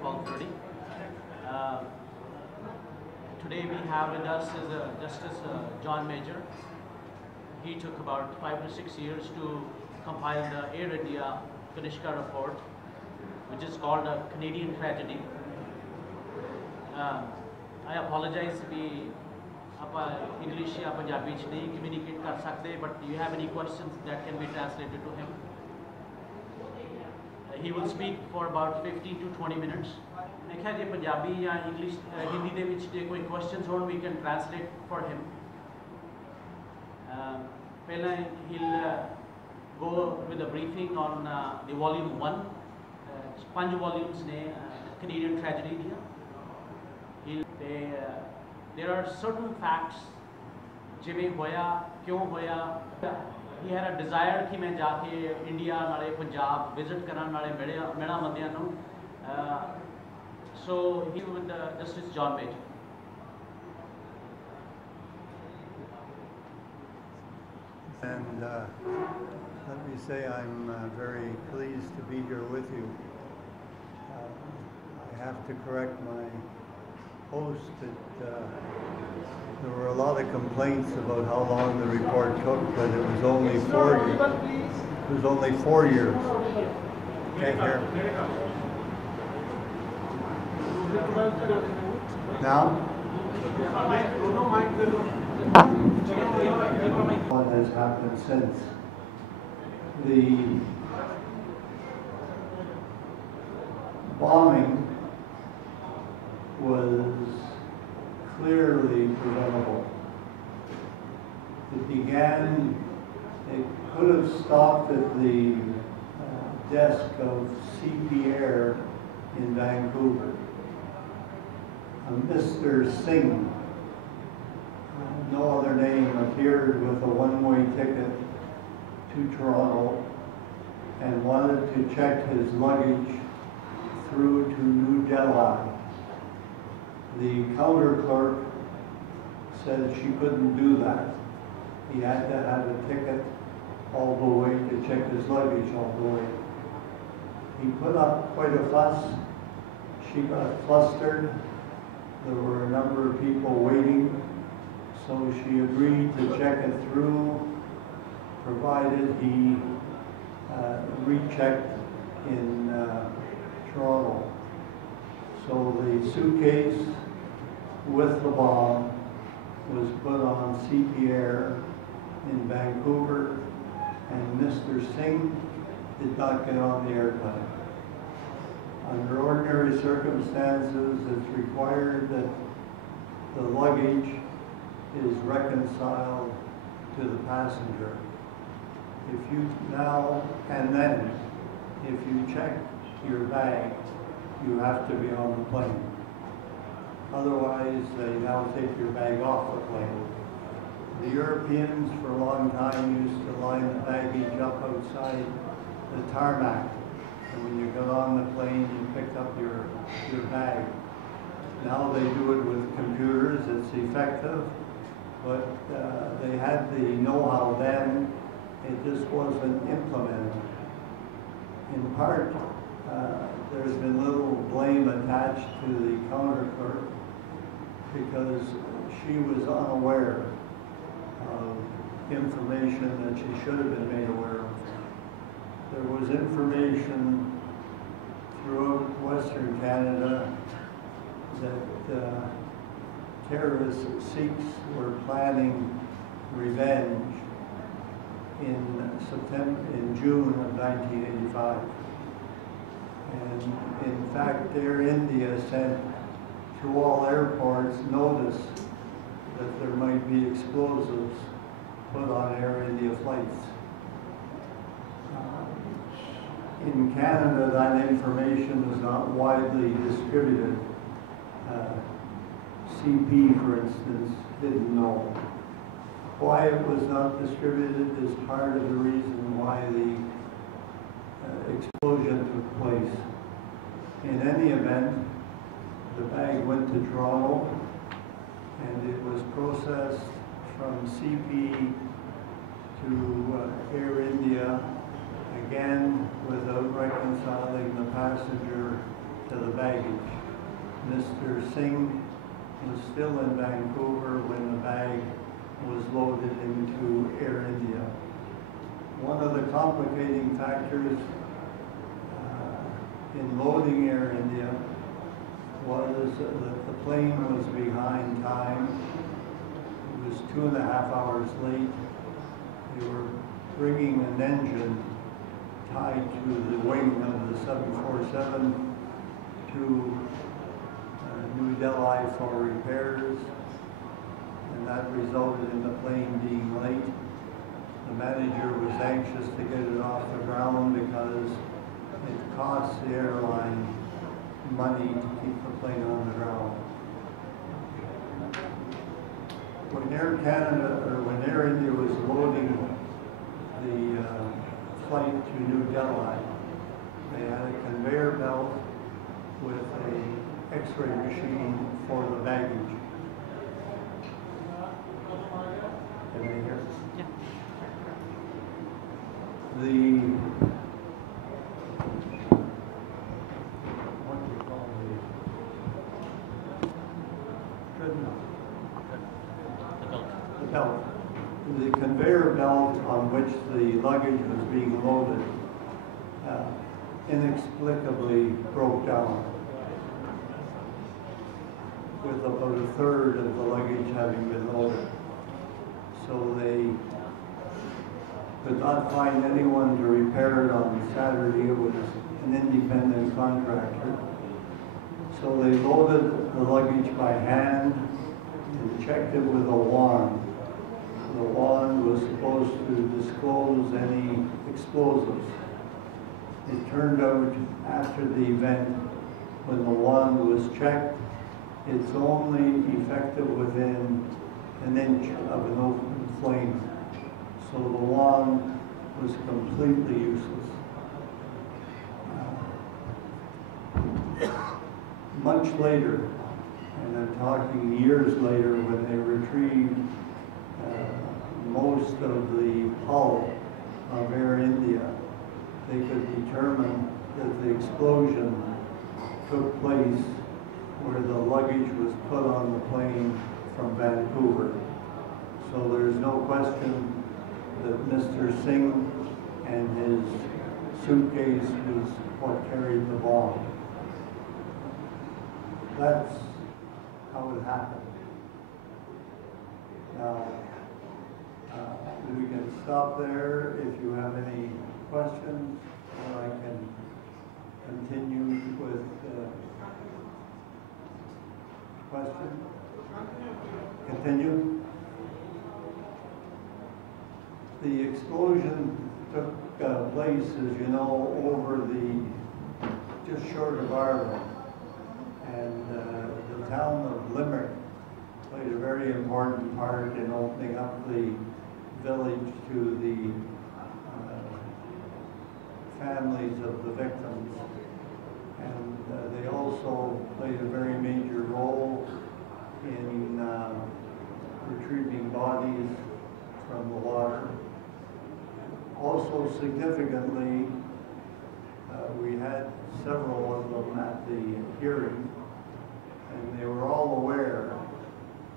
12:30. Uh, Today we have with us is Justice John Major. He took about 5 to 6 years to compile the Air India Kanishka report, which is called a Canadian tragedy. I apologize, we English या पंजाबी च नहीं communicate कर सकते, but do you have any questions that can be translated to him? He will speak for about 15 to 20 minutes. देखा जे पंजाबी या English Hindi दे विच जे कोई questions हों, we can translate for him. पहला he'll go with a briefing on the volume 1. 5 volumes ने Canadian tragedy दिया. There are certain facts जिवें होया क्यों होया. He had a desire कि मैं जाके इंडिया नाले पंजाब visit करा नाले मिला बंदियां नूं. So he with Justice John Major. And let me say I'm very pleased to be here with you. I have to correct my host that there were a lot of complaints about how long the report took, but it was only 4 years. It was only 4 years. Can't hear. Now? What has happened since? The bombing was clearly preventable. It could have stopped at the desk of CP Air in Vancouver. Mr. Singh, no other name, appeared with a one-way ticket to Toronto and wanted to check his luggage through to New Delhi. The counter clerk said she couldn't do that. He had to have a ticket all the way to check his luggage all the way. He put up quite a fuss. She got flustered. There were a number of people waiting, so she agreed to check it through, provided he rechecked in Toronto. So the suitcase with the bomb was put on CP Air in Vancouver, and Mr. Singh did not get on the airplane. Under ordinary circumstances, it's required that the luggage is reconciled to the passenger. If you check your bag, you have to be on the plane. Otherwise, they now take your bag off the plane. The Europeans for a long time used to line the baggage up outside the tarmac. And when you got on the plane, you picked up your bag. Now they do it with computers. It's effective, but they had the know-how then. It just wasn't implemented. In part, there's been little blame attached to the counter clerk because she was unaware of information that she should have been made aware of. There was information throughout Western Canada that terrorist Sikhs were planning revenge in June of 1985. And in fact, Air India sent to all airports notice that there might be explosives put on Air India flights. In Canada, that information was not widely distributed. CP, for instance, didn't know. Why it was not distributed is part of the reason why the explosion took place. In any event, the bag went to Toronto and it was processed from CP to Air India, again without reconciling the passenger to the baggage. still in Vancouver when the bag was loaded into Air India. One of the complicating factors in loading Air India was that the plane was behind time. It was 2.5 hours late. They were bringing an engine tied to the wing of the 747 to New Delhi for repairs, and that resulted in the plane being late. The manager was anxious to get it off the ground because it costs the airline money to keep the plane on the ground. When Air Canada, or when Air India was loading the flight to New Delhi, they had a conveyor belt with an X-ray machine for the baggage. Can I hear? Yeah. What do you call the treadmill? The belt. The conveyor belt on which the luggage was being loaded inexplicably broke down, with about 1/3 of the luggage having been loaded. So they could not find anyone to repair it on Saturday. It was an independent contractor. So they loaded the luggage by hand and checked it with a wand. The wand was supposed to disclose any explosives. It turned out after the event, when the wand was checked, it's only effective within an inch of an open flame. So the wand was completely useless. Much later, and I'm talking years later, when they retrieved most of the hull of Air India, they could determine that the explosion took place where the luggage was put on the plane from Vancouver. So there's no question that Mr. Singh and his suitcase was what carried the bomb. That's how it happened. Now, we can stop there if you have any questions, or I can continue with question. Continue. The explosion took place, as you know, over just short of Ireland, and the town of Limerick played a very important part in opening up the village to the families of the victims, and they also played a very major role in retrieving bodies from the water. Also significantly, we had several of them at the hearing, and they were all aware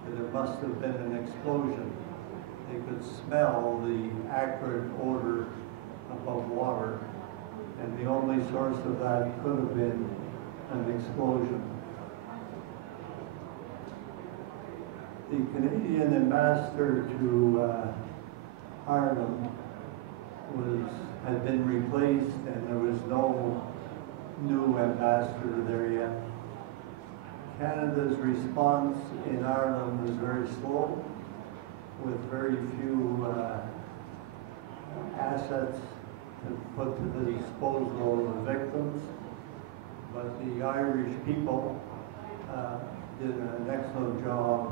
that there must have been an explosion. They could smell the acrid odor above water, and the only source of that could have been an explosion. The Canadian ambassador to Ireland had been replaced, and there was no new ambassador there yet. Canada's response in Ireland was very slow, with very few assets to put to the disposal of the victims. But the Irish people did an excellent job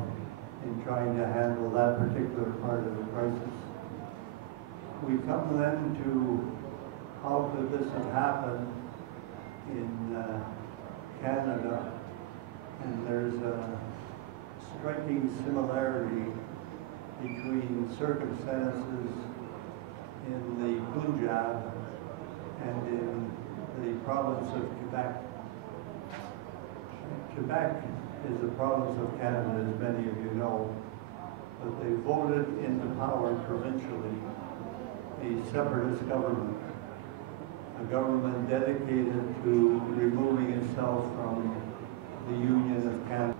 in trying to handle that particular part of the crisis. We come then to how could this have happened in Canada, and there's a striking similarity between circumstances in the Punjab and in the province of Quebec. Quebec is the province of Canada, as many of you know. But they voted into power provincially a separatist government, a government dedicated to removing itself from the Union of Canada.